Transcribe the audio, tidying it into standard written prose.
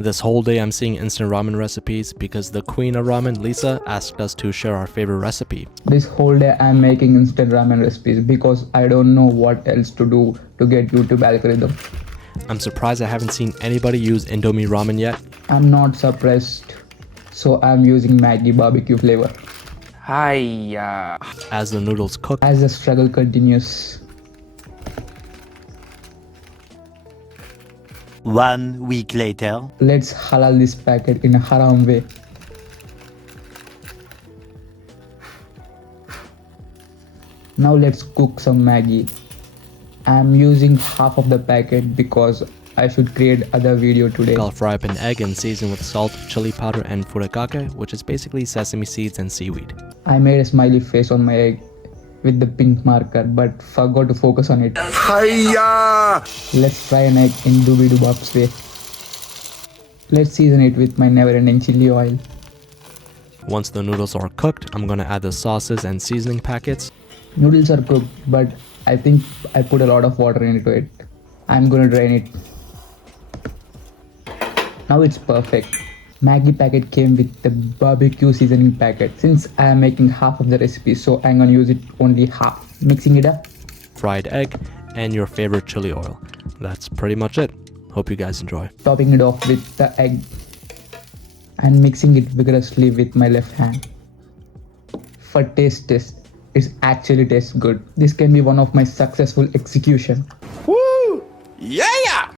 This whole day I'm seeing instant ramen recipes because the queen of ramen, Lisa, asked us to share our favorite recipe. This whole day I'm making instant ramen recipes because I don't know what else to do to get YouTube algorithm. I'm surprised I haven't seen anybody use Indomie ramen yet. I'm not surprised, so I'm using Maggi barbecue flavor. Hiya. As the noodles cook, As the struggle continues. 1 week later. Let's halal this packet in a haram way. Now let's cook some Maggi. I'm using half of the packet because I should create other video today. I'll fry up an egg and season with salt, chili powder, and furikake, which is basically sesame seeds and seaweed. I made a smiley face on my egg with the pink marker but forgot to focus on it. Hiya. Let's try an egg in doobie-doobop's way. Let's season it with my never-ending chili oil. Once the noodles are cooked, I'm gonna add the sauces and seasoning packets. Noodles are cooked, but I think I put a lot of water into it. I'm gonna drain it. Now it's perfect. Maggi packet came with the barbecue seasoning packet. Since I am making half of the recipe, so I'm gonna use it only half. Mixing it up. Fried egg, and your favorite chili oil. That's pretty much it. Hope you guys enjoy. Topping it off with the egg. And mixing it vigorously with my left hand. For taste test, it actually tastes good. This can be one of my successful execution. Woo! Yeah!